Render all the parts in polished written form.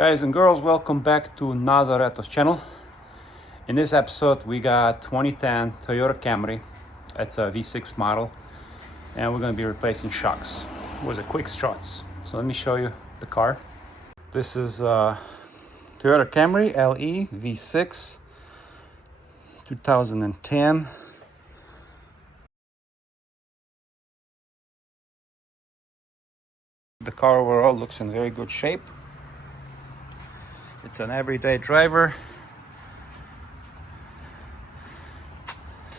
Guys and girls, welcome back to another Retos channel. In this episode we got 2010 Toyota Camry. It's a V6 model and we're going to be replacing shocks with a quick struts. So let me show you the car. This is Toyota Camry LE V6 2010. The car overall looks in very good shape. It's an everyday driver.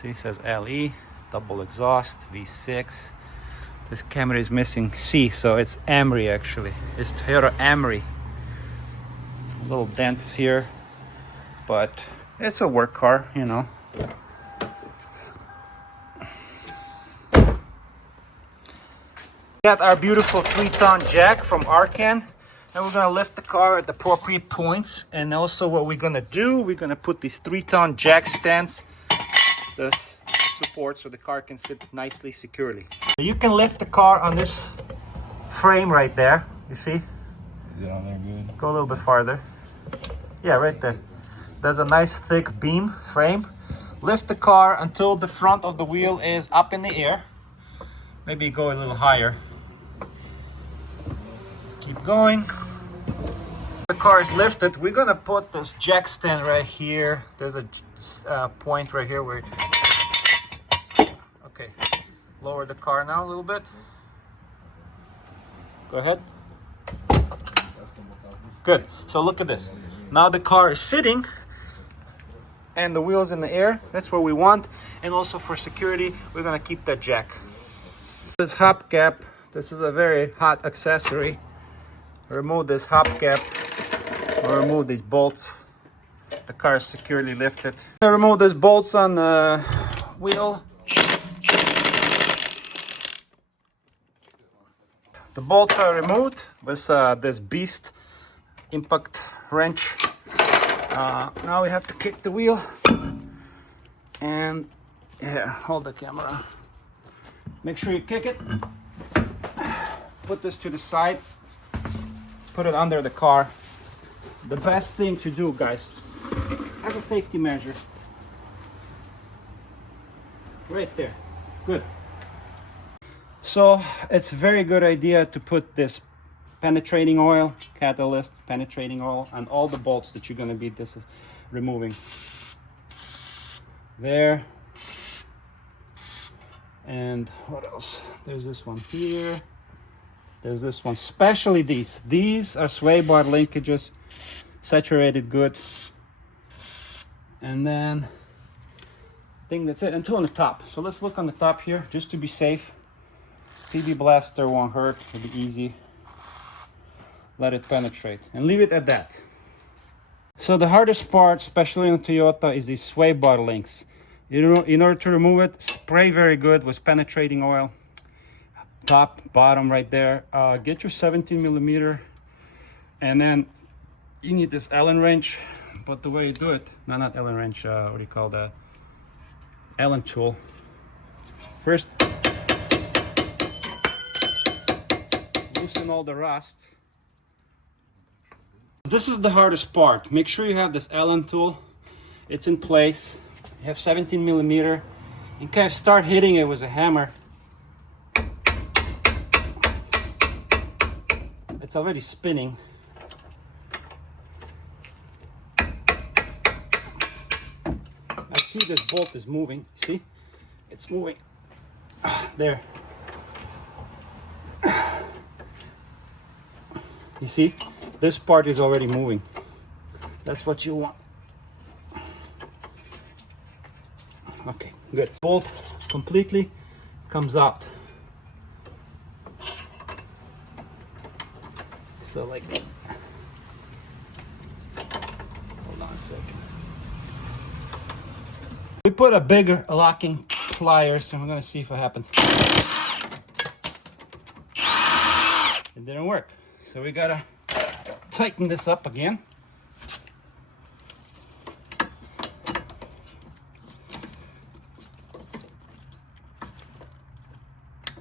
See, it says LE, double exhaust, V6. This Camry is missing C, so it's Camry actually. It's Toyota Camry. A little dents here, but it's a work car, you know. Got our beautiful 3-ton jack from Arcan. And we're gonna lift the car at the appropriate points. And also what we're gonna do, we're gonna put these 3-ton jack stands, the support, so the car can sit nicely, securely. You can lift the car on this frame right there, you see? Is it on there good? Go a little bit farther. Yeah, right there. There's a nice thick beam frame. Lift the car until the front of the wheel is up in the air. Maybe go a little higher. Keep going. The car is lifted. We're gonna put this jack stand right here. There's a point right here where. Okay, lower the car now a little bit. Go ahead. Good. So look at this. Now the car is sitting, and the wheel's in the air. That's what we want. And also for security, we're gonna keep that jack. This hubcap. This is a very hot accessory. Remove this hubcap or remove these bolts. The car is securely lifted. Remove these bolts on the wheel. The bolts are removed with this beast impact wrench. Now we have to kick the wheel. And yeah, hold the camera. Make sure you kick it. Put this to the side. Put it under the car. The best thing to do, guys, as a safety measure, right there. Good. So it's a very good idea to put this penetrating oil, catalyst, penetrating oil on all the bolts that you're going to be removing. There. And what else? There's this one here. There's this one, especially these. These are sway bar linkages, saturated good. And then, I think that's it, until on the top. So let's look on the top here, just to be safe. PB blaster won't hurt, it'll be easy. Let it penetrate, and leave it at that. So the hardest part, especially in Toyota, is these sway bar links. In order to remove it, spray very good with penetrating oil. Top, bottom right there. Get your 17mm, and then you need this Allen wrench. But the way you do it, no, not Allen wrench, what do you call that? Allen tool. First, loosen all the rust. This is the hardest part. Make sure you have this Allen tool. It's in place. You have 17mm. You kind of start hitting it with a hammer. It's already spinning. I see this bolt is moving. See? It's moving. There. You see? This part is already moving. That's what you want. Okay, good. Bolt completely comes out. So like, hold on a second. We put a bigger locking pliers and we're gonna see if it happens. It didn't work. So we gotta tighten this up again.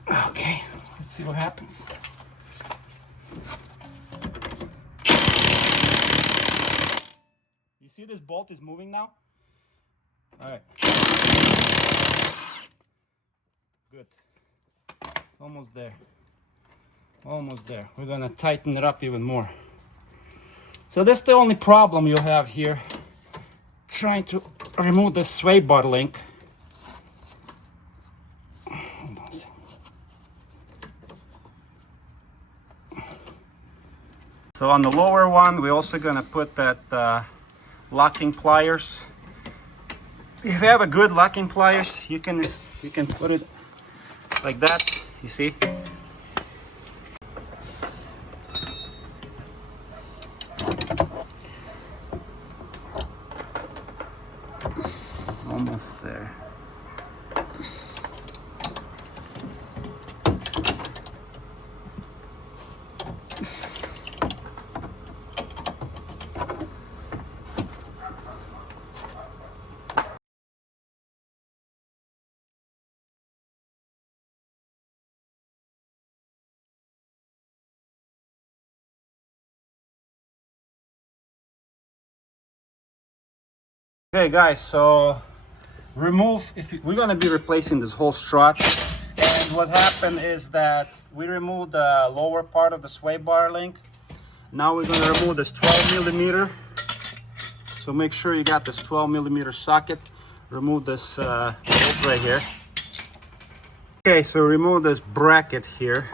Okay, let's see what happens. see this bolt is moving now? All right. Good. Almost there. Almost there. We're gonna tighten it up even more. So that's the only problem you'll have here. Trying to remove the sway bar link. So on the lower one, we're also gonna put that locking pliers. If you have a good locking pliers, you can put it like that. You see? Almost there. Okay guys, so we're gonna be replacing this whole strut, and what happened is that we removed the lower part of the sway bar link. Now we're gonna remove this 12 millimeter. So make sure you got this 12 millimeter socket. Remove this bolt right here. Okay, so remove this bracket here.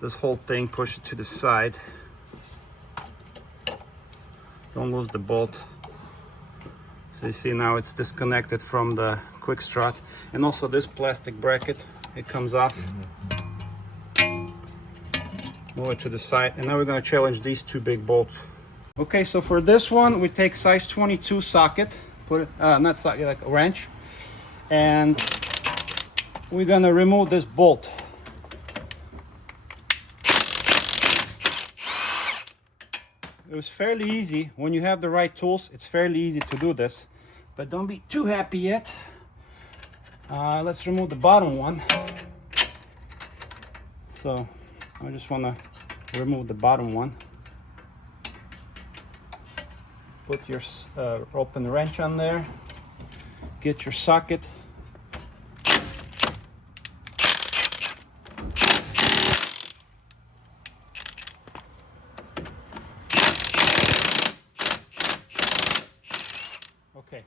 This whole thing, push it to the side. Don't lose the bolt. So you see now it's disconnected from the quick strut, and also this plastic bracket, it comes off. Move it to the side, and now we're going to challenge these two big bolts. Okay, so for this one we take size 22 socket, put it not socket, like a wrench, and we're going to remove this bolt. It was fairly easy. When you have the right tools, it's fairly easy to do this. But don't be too happy yet. Let's remove the bottom one. So I just want to remove the bottom one. Put your open wrench on there. Get your socket. Okay.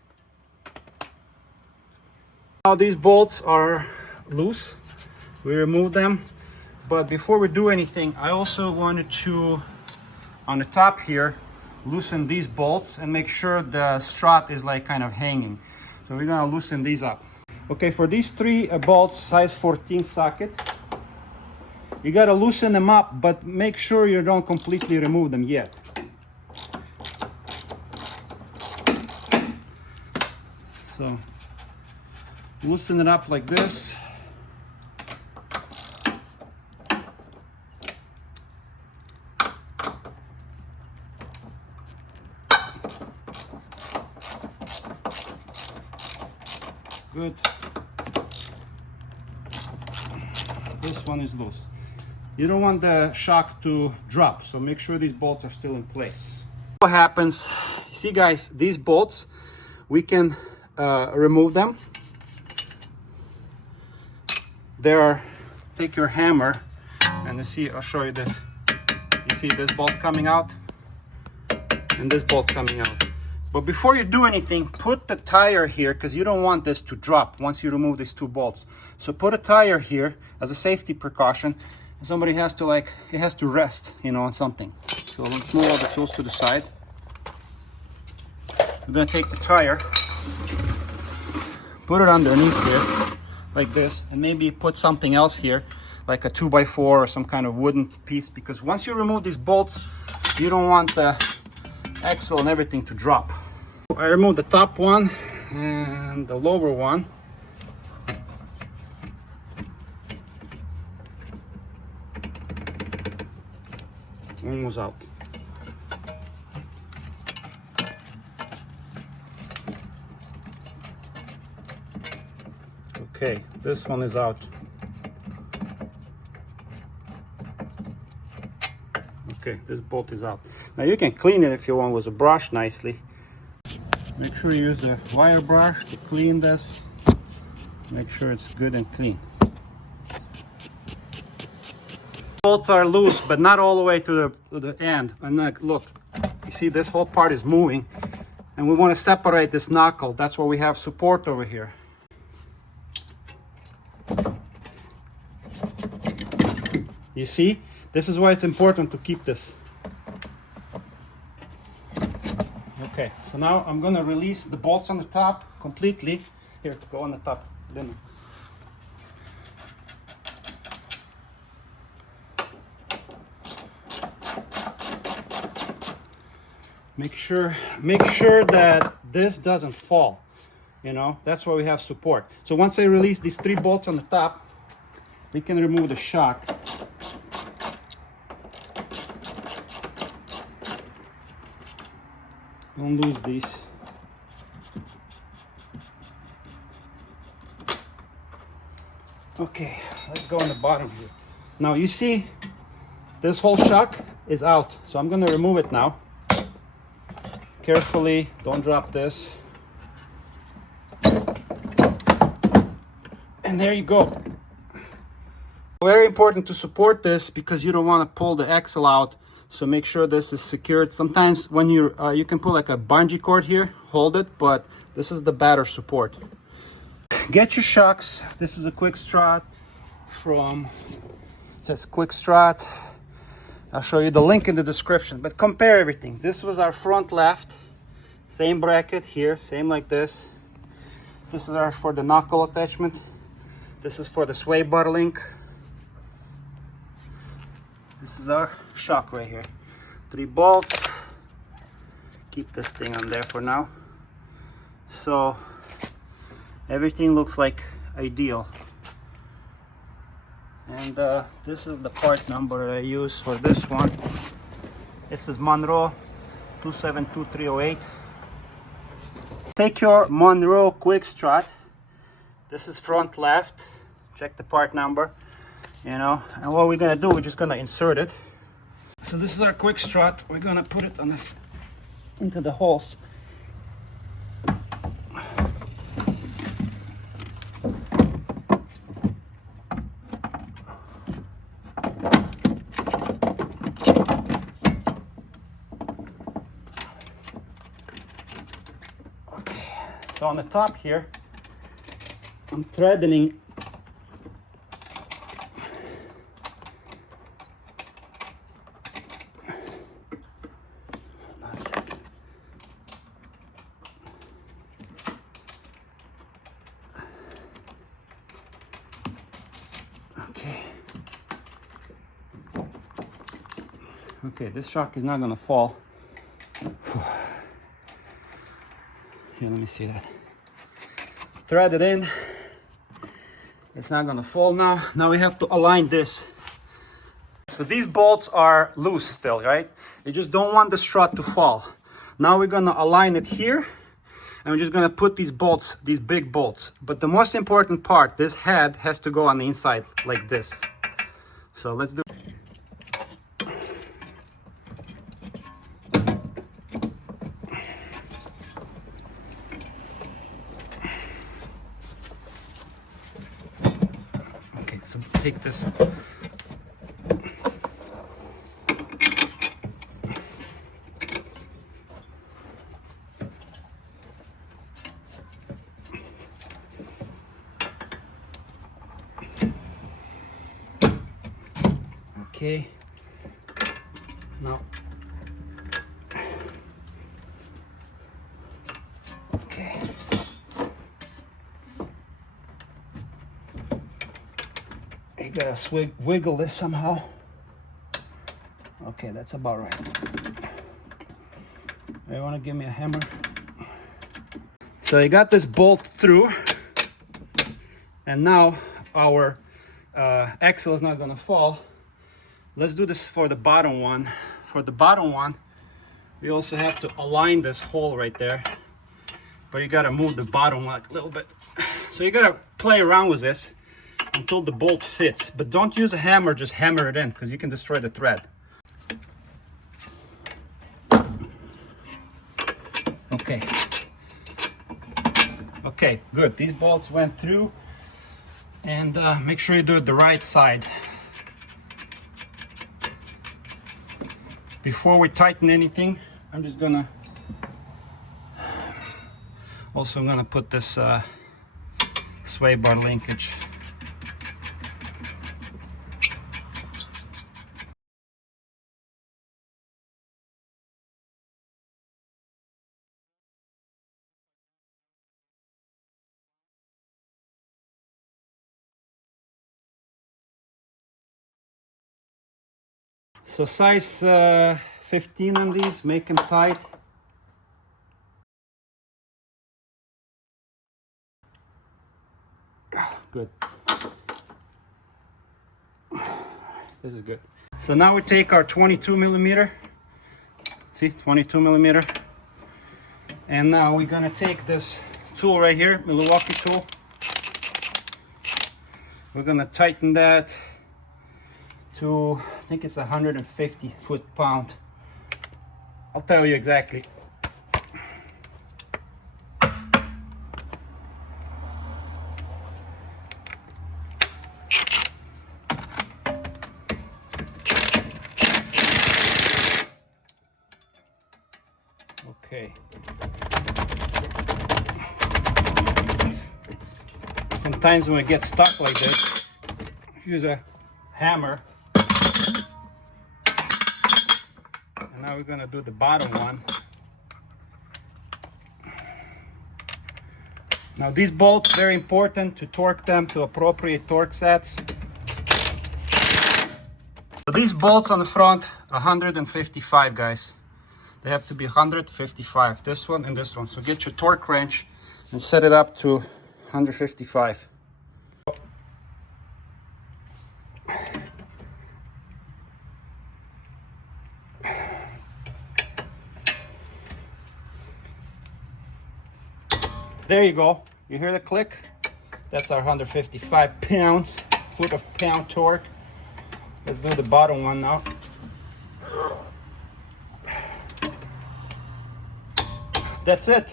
Now these bolts are loose. We remove them. But before we do anything, I also wanted to, on the top here, loosen these bolts and make sure the strut is like kind of hanging. So we're gonna loosen these up. Okay, for these three bolts, size 14 socket, you gotta loosen them up, but make sure you don't completely remove them yet. So loosen it up like this. Good. This one is loose. You don't want the shock to drop, so make sure these bolts are still in place. What happens, see guys, these bolts, we can remove them. Take your hammer and you see, I'll show you this. You see this bolt coming out and this bolt coming out. But before you do anything, put the tire here, because you don't want this to drop once you remove these two bolts. So put a tire here as a safety precaution. Somebody has to it has to rest, you know, on something. So let's move all the tools to the side. We're gonna take the tire, put it underneath here, like this, and maybe put something else here, like a 2x4 or some kind of wooden piece, because once you remove these bolts, you don't want the axle and everything to drop. I removed the top one and the lower one. One was out. Okay, this one is out. Okay, this bolt is out. Now you can clean it if you want with a brush nicely, Make sure you use the wire brush to clean this. Make sure it's good and clean. Bolts are loose, but not all the way to the end. And look, you see this whole part is moving, and we want to separate this knuckle. That's why we have support over here. You see, this is why it's important to keep this. Okay, so now I'm gonna release the bolts on the top completely. Here, to go on the top. Then. Make sure that this doesn't fall. You know, that's why we have support. So once I release these 3 bolts on the top, we can remove the shock. Don't lose these. Okay, let's go on the bottom here. Now you see this whole shock is out, so I'm gonna remove it now. Carefully, don't drop this. And there you go. Very important to support this because you don't want to pull the axle out. So make sure this is secured. Sometimes when you can put like a bungee cord here, hold it, but this is the better support. Get your shocks. This is a quick strut from, it says quick strut. I'll show you the link in the description, but compare everything. This was our front left, same bracket here, same like this. This is our for the knuckle attachment. This is for the sway bar link. This is our shock right here. 3 bolts. Keep this thing on there for now. So everything looks like ideal. And this is the part number I use for this one. This is Monroe 272308. Take your Monroe quick strut. This is front left. Check the part number. You know, and what we're gonna do, we're just gonna insert it. So this is our quick strut. We're gonna put it on into the holes. Okay, so on the top here, I'm threading. Okay, this shock is not gonna fall. Here, let me see that. Thread it in. It's not gonna fall now. Now we have to align this. So these bolts are loose still, right? You just don't want the strut to fall. Now we're gonna align it here, and we're just gonna put these bolts, these big bolts. But the most important part, this head has to go on the inside like this. So let's do. So take this. Okay. Now. Okay. You gotta wiggle this somehow. Okay, that's about right. You wanna give me a hammer? So you got this bolt through, and now our axle is not gonna fall. Let's do this for the bottom one. For the bottom one, we also have to align this hole right there, but you gotta move the bottom like a little bit. So you gotta play around with this until the bolt fits, but don't use a hammer, just hammer it in because you can destroy the thread. Okay, Okay, good. These bolts went through, and make sure you do it the right side. Before we tighten anything, I'm just gonna put this sway bar linkage. So size 15 on these, make them tight. Good. This is good. So now we take our 22 millimeter. See, 22 millimeter. And now we're gonna take this tool right here, Milwaukee tool. We're gonna tighten that to, I think it's 150 foot-pound. I'll tell you exactly. Okay. Sometimes when it gets stuck like this, use a hammer. And now we're gonna do the bottom one. Now these bolts, very important to torque them to appropriate torque sets. So these bolts on the front, 155, guys. They have to be 155, this one and this one. So get your torque wrench and set it up to 155. There you go. You hear the click? That's our 155 pounds, foot of pound torque. Let's do the bottom one now. That's it.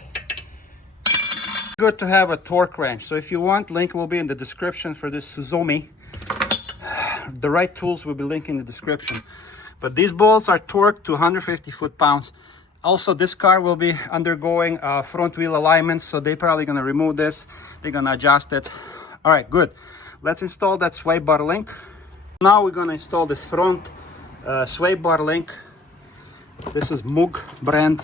Good to have a torque wrench. So if you want, link will be in the description for this Suzume. The right tools will be linked in the description. But these bolts are torqued to 150 foot-pounds. Also, this car will be undergoing front wheel alignment, so they're probably gonna remove this. They're gonna adjust it. All right, good. Let's install that sway bar link. Now we're gonna install this front sway bar link. This is Moog brand.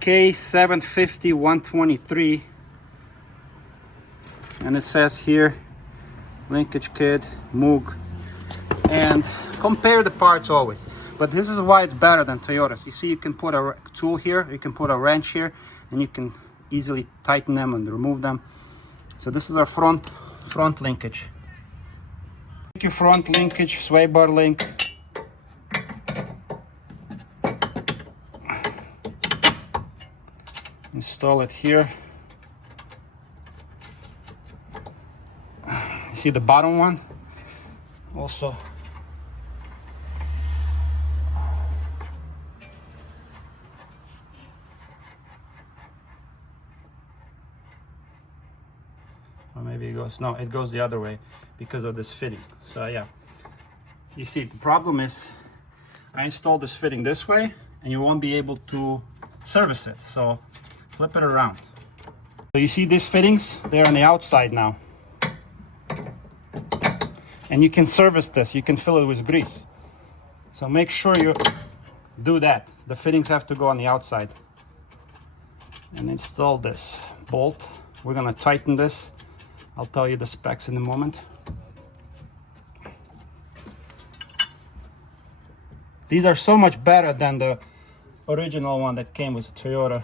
K750-123, and it says here linkage kit Moog, and compare the parts always. But this is why it's better than Toyota's. You see, you can put a tool here, you can put a wrench here, and you can easily tighten them and remove them. So this is our front linkage. Take your front linkage, sway bar link. Install it here. You see the bottom one? Also, or maybe it goes, no, it goes the other way because of this fitting. So yeah, you see, the problem is I installed this fitting this way and you won't be able to service it. So flip it around. So you see these fittings, they're on the outside now. And you can service this, you can fill it with grease. So make sure you do that. The fittings have to go on the outside. And install this bolt. We're gonna tighten this. I'll tell you the specs in a moment. These are so much better than the original one that came with Toyota.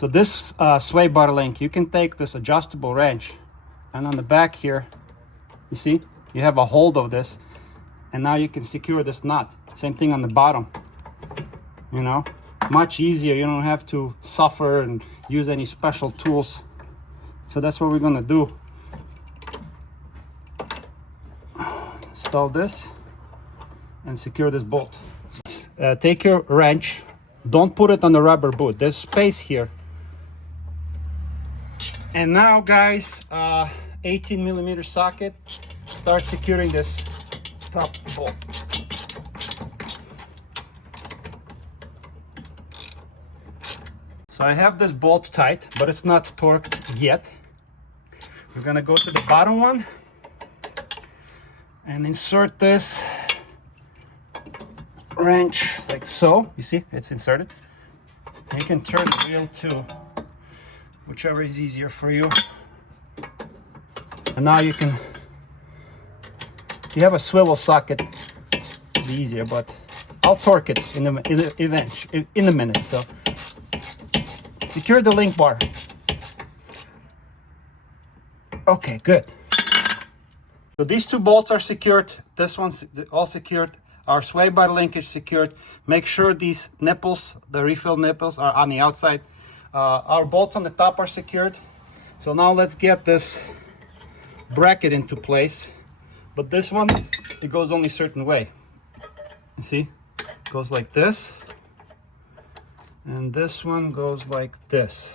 So this sway bar link, you can take this adjustable wrench, and on the back here, you see, you have a hold of this, and now you can secure this nut. Same thing on the bottom, you know, much easier. You don't have to suffer and use any special tools. So that's what we're gonna do. Install this and secure this bolt. Take your wrench Don't put it on the rubber boot. There's space here. And now, guys, 18 millimeter socket. Start securing this top bolt. So I have this bolt tight, but it's not torqued yet. We're gonna go to the bottom one and insert this wrench like so. You see, it's inserted. And you can turn the wheel too, whichever is easier for you. And now you can, if you have a swivel socket, it'll be easier, but I'll torque it in a minute. So secure the link bar. Okay, good. So these two bolts are secured. This one's all secured. Our sway bar linkage secured. Make sure these nipples, the refill nipples, are on the outside. Our bolts on the top are secured. So now let's get this bracket into place. But this one, it goes only a certain way. You see? It goes like this. And this one goes like this.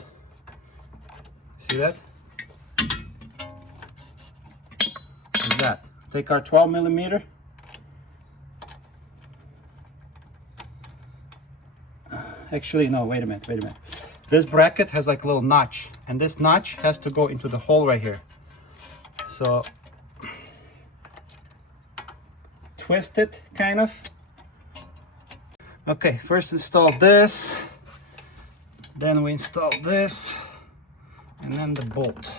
See that? Like that. Take our 12 millimeter. Actually, no, wait a minute. This bracket has like a little notch, and this notch has to go into the hole right here. So twist it, kind of. Okay, first install this, then we install this, and then the bolt.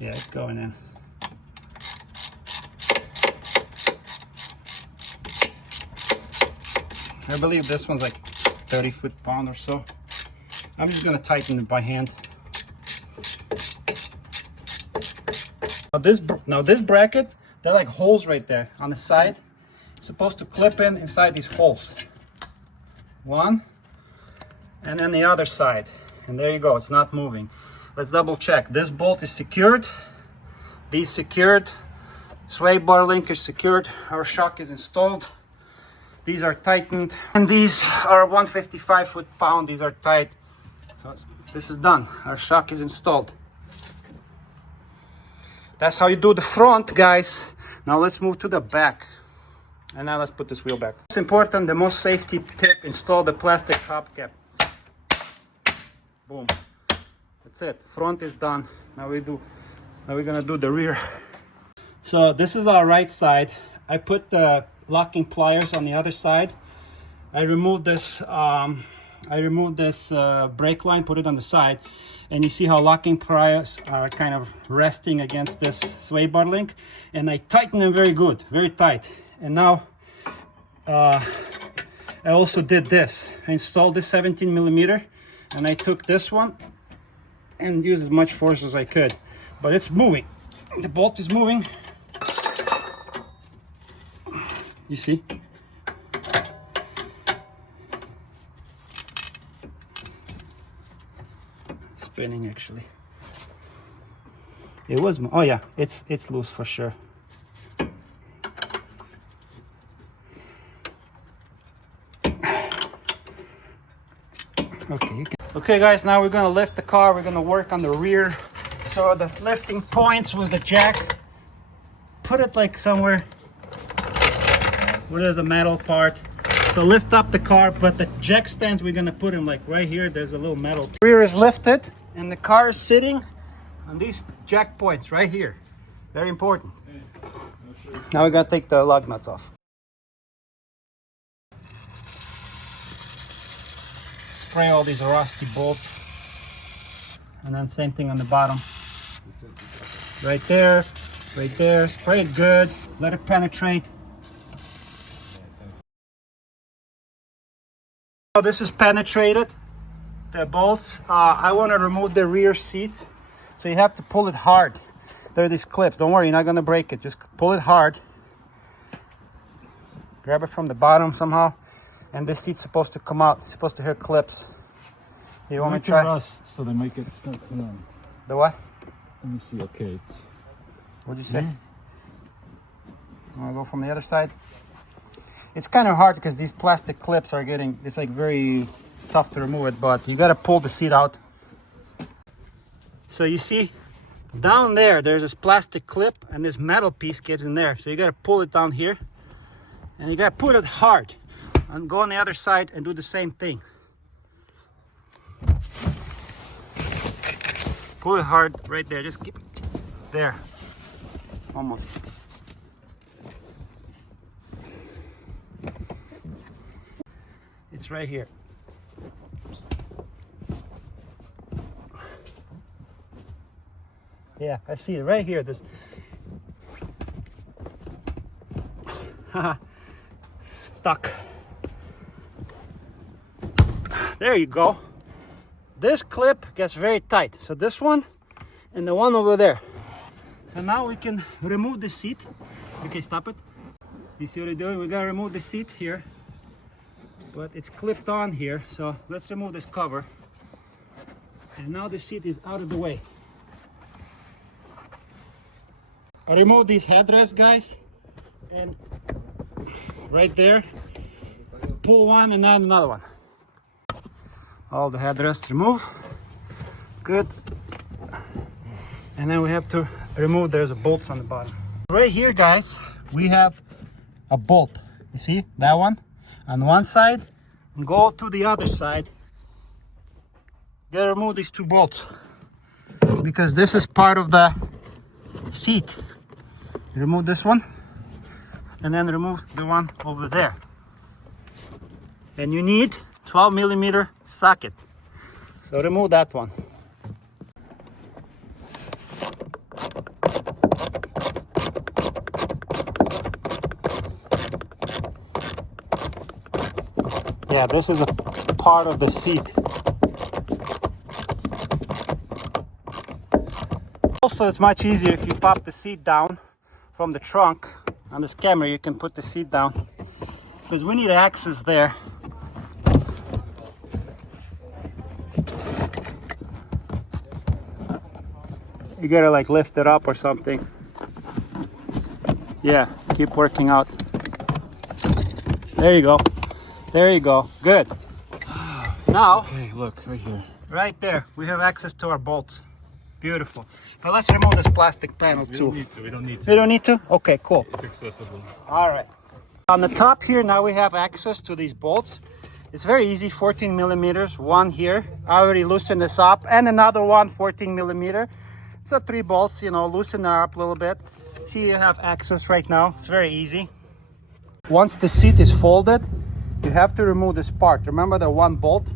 Yeah, it's going in. I believe this one's like 30 foot-pound or so. I'm just gonna tighten it by hand. Now this bracket, there are like holes right there on the side. It's supposed to clip in inside these holes. One, and then the other side. And there you go, it's not moving. Let's double check. This bolt is secured. These secured. Sway bar linkage secured. Our shock is installed. These are tightened, and these are 155 foot-pound. These are tight. So this is done. Our shock is installed. That's how you do the front, guys. Now let's move to the back. And now let's put this wheel back. It's important, the most safety tip, install the plastic top cap. Boom. That's it. Front is done. Now we're gonna do the rear. So this is our right side. I put the locking pliers on the other side. I removed this brake line, put it on the side, and you see how locking pliers are kind of resting against this sway bar link, and I tighten them very good, very tight. And now I also did this. I installed this 17 millimeter, and I took this one and used as much force as I could, but it's moving. The bolt is moving. You see? Spinning actually. It was, oh yeah, it's loose for sure. Okay guys, now we're gonna lift the car. We're gonna work on the rear. So the lifting points was the jack. Put it like somewhere where there's a metal part. So lift up the car, but the jack stands, we're gonna put them like right here. There's a little metal. Rear is lifted and the car is sitting on these jack points right here. Very important. Now we're gonna take the lug nuts off. Spray all these rusty bolts. And then same thing on the bottom. Right there, right there. Spray it good, let it penetrate. So this is penetrated, the bolts. I want to remove the rear seats, so you have to pull it hard. There are these clips. Don't worry, you're not going to break it. Just pull it hard. Grab it from the bottom somehow, and this seat's supposed to come out. It's supposed to hit clips. You want me to try? Rust, so they might get stuck. The what? Let me see. Okay, it's. What'd you say? Want to go from the other side? It's kind of hard because these plastic clips are getting, it's like very tough to remove it, but you got to pull the seat out. So you see down there, there's this plastic clip and this metal piece gets in there. So you got to pull it down here and you got to put it hard and go on the other side and do the same thing. Pull it hard right there, just keep it there, almost. It's right here. Yeah, I see it right here. This stuck. There you go. This clip gets very tight. So this one and the one over there. So now we can remove the seat. Okay, stop it. You see what I'm doing? We gotta remove the seat here. But it's clipped on here. So let's remove this cover. And now the seat is out of the way. I remove these headrests, guys. And right there, pull one and then another one. All the headrests remove. Good. And then we have to remove, there's a bolts on the bottom. Right here, guys, we have a bolt. You see that one on one side, and go to the other side. You gotta remove these two bolts because this is part of the seat. You remove this one and then remove the one over there. And you need 12 millimeter socket. So remove that one. Yeah, this is a part of the seat. Also, it's much easier if you pop the seat down from the trunk. On this Camry, you can put the seat down because we need access there. You gotta like lift it up or something. Yeah, keep working out. There you go. There you go. Good. Now, Okay, look, right here. right there, we have access to our bolts. Beautiful. But let's remove this plastic panel too. We don't need to. We don't need to? Okay, cool. It's accessible. All right. On the top here, now we have access to these bolts. It's very easy, 14 millimeters, one here. I already loosened this up, and another one, 14 millimeter. So 3 bolts, you know, loosen her up a little bit. See, you have access right now. It's very easy. Once the seat is folded, you have to remove this part. Remember the one bolt?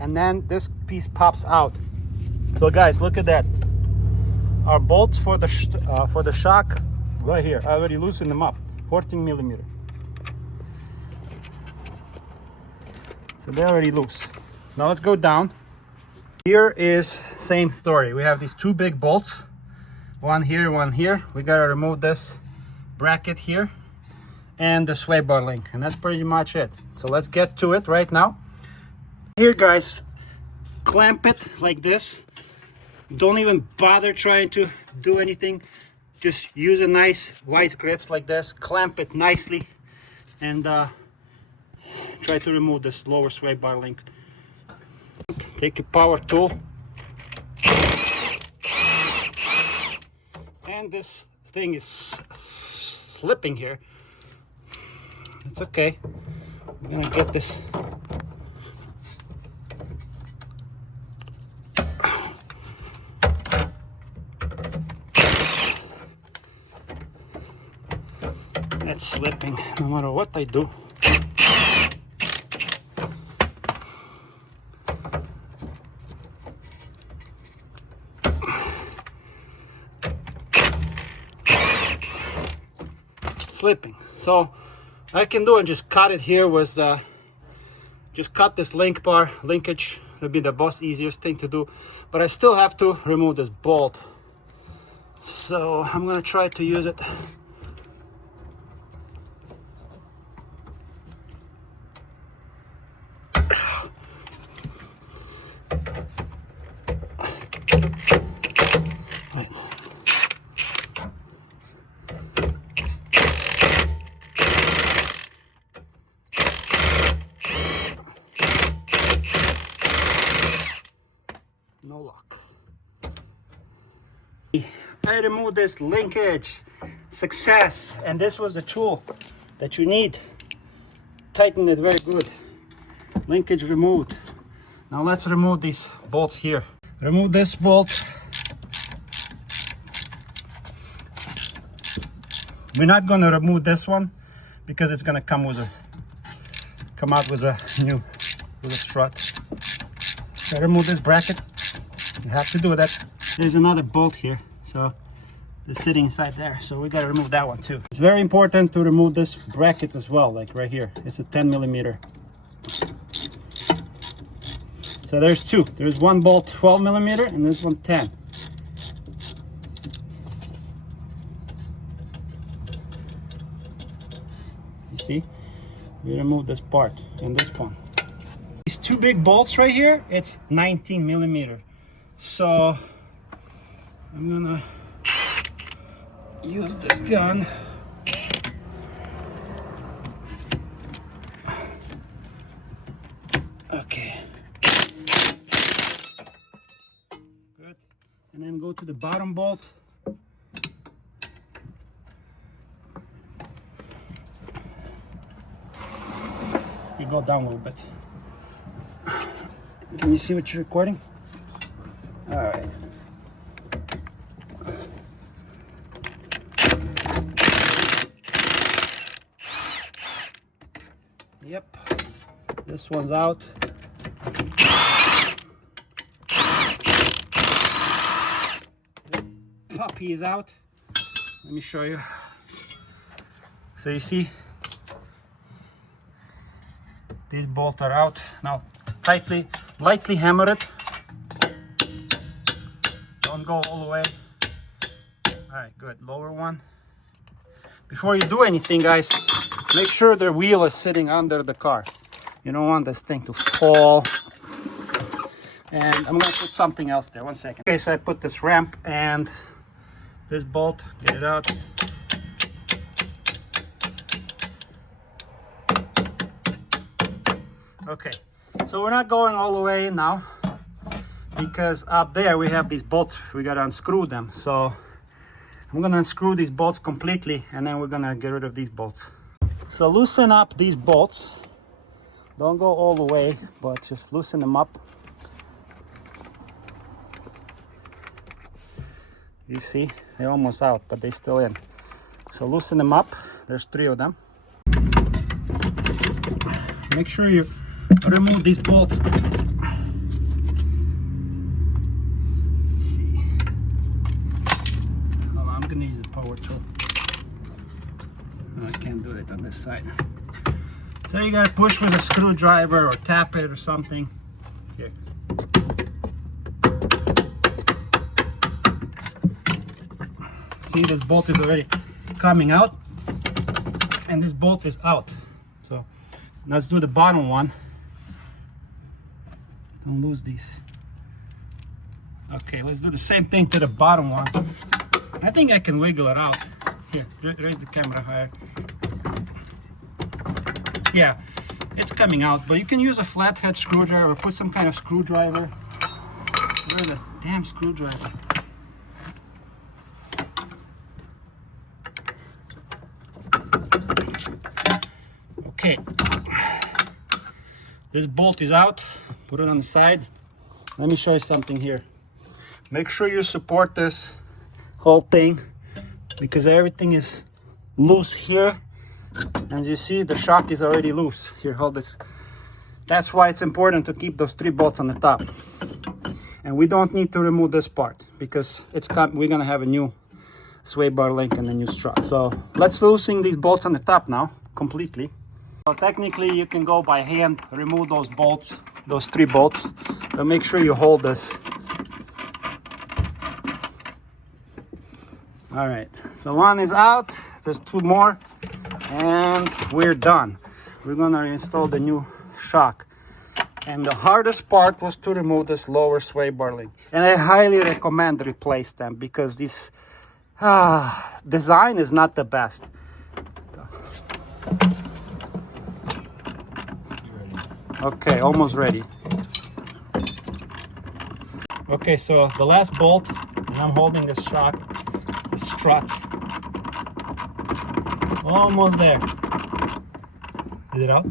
And then this piece pops out. So guys, look at that. Our bolts for the shock, right here. I already loosened them up, 14 millimeter. So they're already loose. Now let's go down. Here is same story. We have these 2 big bolts, one here, one here. We gotta remove this bracket here and the sway bar link, and that's pretty much it. So let's get to it right now. Here, guys, clamp it like this. Don't even bother trying to do anything. Just use a nice wide grips like this, clamp it nicely, and try to remove this lower sway bar link. Take your power tool, and this thing is slipping here. It's okay. I'm gonna get this. It's slipping no matter what I do. Slipping. So I can do and just cut it here with the, just cut this link bar linkage. That'd be the most easiest thing to do, but I still have to remove this bolt. So I'm gonna try to use it. I removed this linkage. Success. And this was the tool that you need. Tighten it very good. Linkage removed. Now let's remove these bolts here. Remove this bolt. We're not going to remove this one because it's going to come out with a strut. So remove this bracket. You have to do that. There's another bolt here, so it's sitting inside there. So we got to remove that one too. It's very important to remove this bracket as well, like right here. It's a 10 millimeter. So there's two. There's one bolt 12 millimeter and this one 10. You see? We remove this part and this one. These two big bolts right here, it's 19 millimeter. So I'm gonna use this gun. Okay. Good. And then go to the bottom bolt. You go down a little bit. Can you see what you're recording? All right. Yep. This one's out. Puppy is out. Let me show you. So you see, these bolts are out. Now, lightly hammer it. Don't go all the way. All right, good. Lower one. Before you do anything, guys, make sure the wheel is sitting under the car. You don't want this thing to fall. And I'm gonna put something else there. 1 second. Okay, so I put this ramp and this bolt. Get it out. Okay, so we're not going all the way now because up there we have these bolts. We gotta unscrew them. So I'm gonna unscrew these bolts completely and then we're gonna get rid of these bolts. So loosen up these bolts. Don't go all the way, but just loosen them up. You see, they're almost out, but they're still in. So loosen them up. There's 3 of them. Make sure you remove these bolts. Let's see. Hold on, I'm gonna use a power tool. I can't do it on this side. So you gotta push with a screwdriver or tap it or something. Here. See, this bolt is already coming out and this bolt is out. So let's do the bottom one. Don't lose these. Okay, let's do the same thing to the bottom one. I think I can wiggle it out. Here, raise the camera higher. Yeah, it's coming out, but you can use a flathead screwdriver or put some kind of screwdriver. Where's the damn screwdriver? Okay, this bolt is out. Put it on the side. Let me show you something here. Make sure you support this whole thing because everything is loose here. As you see, the shock is already loose. Here, hold this. That's why it's important to keep those 3 bolts on the top. And we don't need to remove this part because we're gonna have a new sway bar link and a new strut. So let's loosen these bolts on the top now completely. So technically you can go by hand, remove those bolts, those 3 bolts, but make sure you hold this. All right, so one is out, there's 2 more, and we're done. We're gonna install the new shock. And the hardest part was to remove this lower sway bar link. And I highly recommend replace them because this design is not the best. Okay, almost ready. Okay, so the last bolt, and I'm holding this shock, the strut. Almost there. Is it out?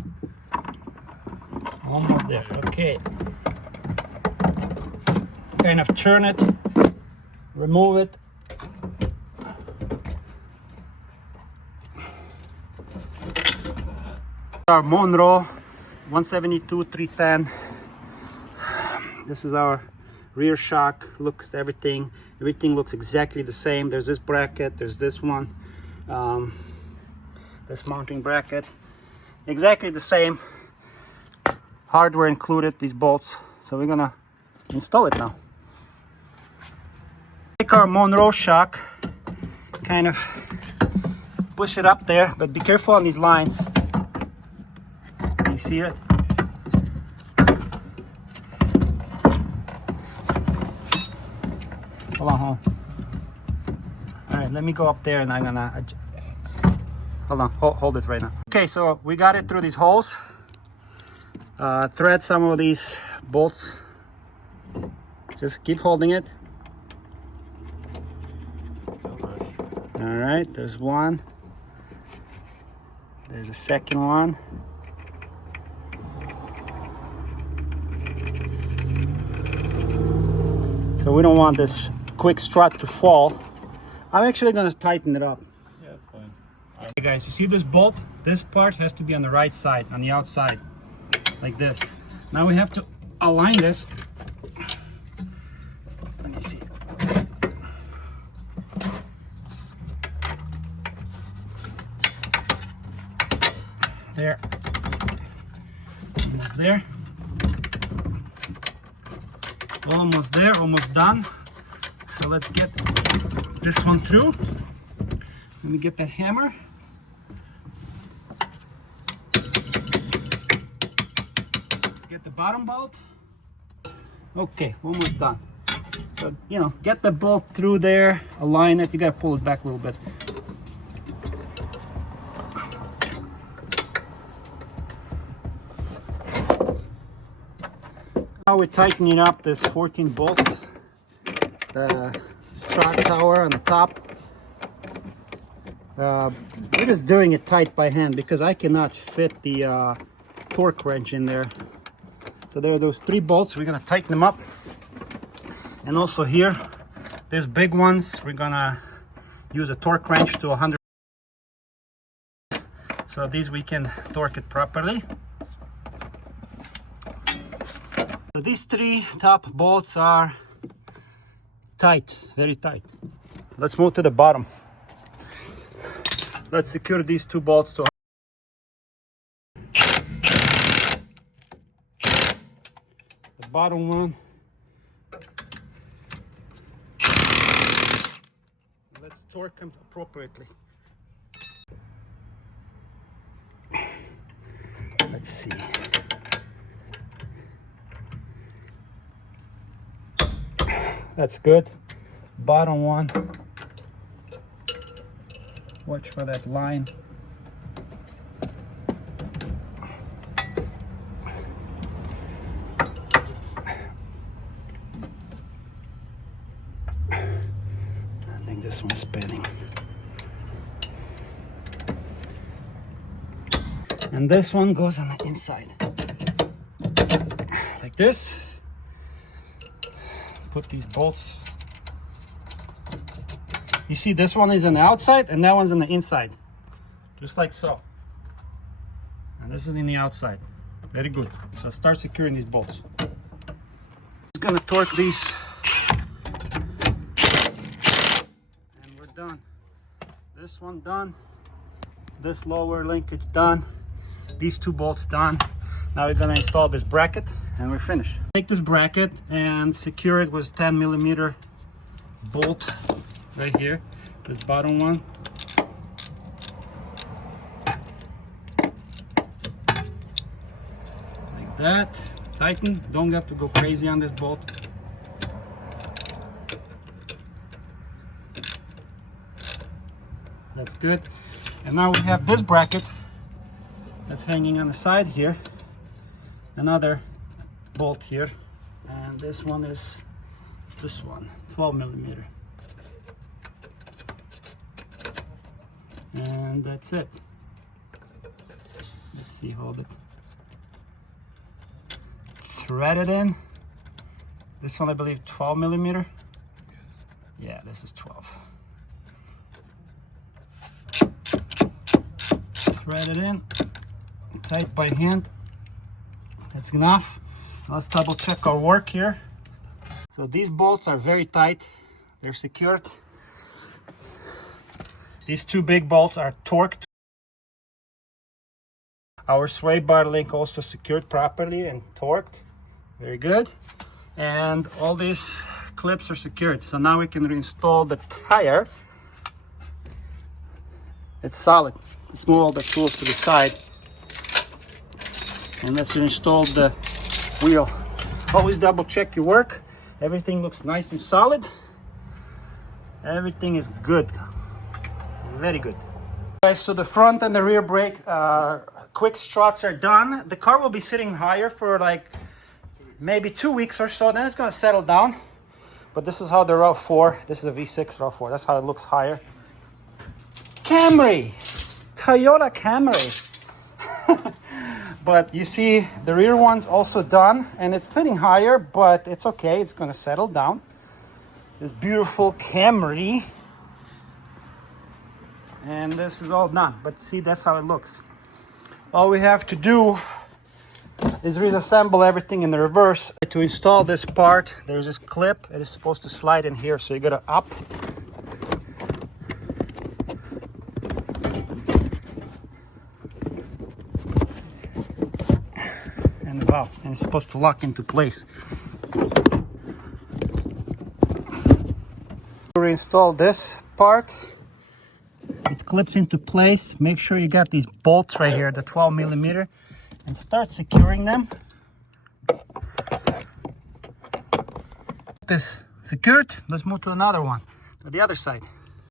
Almost there. Okay. Kind of turn it, remove it. Our Monroe 172 310. This is our rear shock. Looks everything looks exactly the same. There's this bracket, there's this one, this mounting bracket, exactly the same. Hardware included, these bolts. So we're gonna install it now. Take our Monroe shock, kind of push it up there, but be careful on these lines. You see it? Hold on, hold on. All right, let me go up there and I'm gonna, hold on, hold it right now. Okay, so we got it through these holes. Thread some of these bolts. Just keep holding it. All right, there's one. There's a second one. So we don't want this quick strut to fall. I'm actually gonna tighten it up. Yeah, that's fine. Okay guys, you see this bolt? This part has to be on the right side, on the outside, like this. Now we have to align this. Let me see. There. Almost there. Almost there, almost done. So let's get this one through. Let me get that hammer. Let's get the bottom bolt. Okay, almost done. So, you know, get the bolt through there, align it. You gotta pull it back a little bit. Now we're tightening up this 14 bolts, the strut tower on the top. We're just doing it tight by hand because I cannot fit the torque wrench in there. So there are those 3 bolts. We're gonna tighten them up. And also here, these big ones, we're gonna use a torque wrench to 100. So these we can torque it properly. So these 3 top bolts are tight, very tight. Let's move to the bottom. Let's secure these 2 bolts to the bottom one. Let's torque them appropriately. Let's see. That's good. Bottom one. Watch for that line. I think this one's spinning. And this one goes on the inside. Like this. Put these bolts. You see this one is on the outside and that one's on the inside. Just like so. And this is in the outside. Very good. So start securing these bolts. Just gonna torque these. And we're done. This one done. This lower linkage done. These 2 bolts done. Now we're gonna install this bracket and we're finished. Take this bracket and secure it with 10mm bolt right here, this bottom one. Like that. Tighten. Don't have to go crazy on this bolt. That's good. And now we have this bracket that's hanging on the side here. Another bolt here, and this one is this one, 12mm. And that's it. Let's see, hold it. Thread it in. This one I believe 12 millimeter. Yeah, this is 12. Thread it in, tight by hand. That's enough. Let's double check our work here. So these bolts are very tight. They're secured. These two big bolts are torqued. Our sway bar link also secured properly and torqued. Very good. And all these clips are secured. So now we can reinstall the tire. It's solid. Let's move all the tools to the side. And let's install the wheel. Always double check your work. Everything looks nice and solid. Everything is good. Very good. Guys, so the front and the rear brake quick struts are done. The car will be sitting higher for like maybe 2 weeks or so. Then it's going to settle down. But this is how the RAV4, this is a V6 RAV4. That's how it looks higher. Camry! Toyota Camry! But you see the rear one's also done and it's sitting higher, but it's okay. It's going to settle down. This beautiful Camry. And this is all done. But see, that's how it looks. All we have to do is reassemble everything in the reverse. To install this part, there's this clip. It is supposed to slide in here, so you gotta up. And wow, and it's supposed to lock into place. To reinstall this part, it clips into place. Make sure you got these bolts right here, the 12 millimeter, and start securing them. This secured. Let's move to another one, to the other side.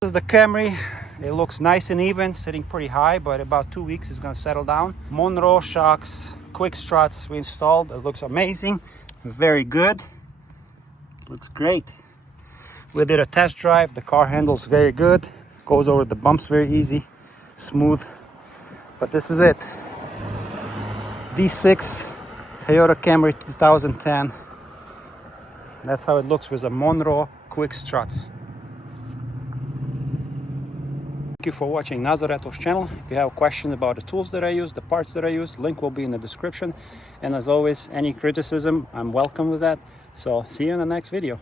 This is the Camry. It looks nice and even, sitting pretty high, but about 2 weeks it's going to settle down. Monroe shocks, quick struts we installed. It looks amazing, very good. Looks great. We did a test drive. The car handles very good. Goes over the bumps very easy, smooth. But this is it. V6 Toyota Camry 2010. That's how it looks with a Monroe quick struts. Thank you for watching Nazareto's channel. If you have questions about the tools that I use, the parts that I use, link will be in the description. And as always, any criticism, I'm welcome with that. So see you in the next video.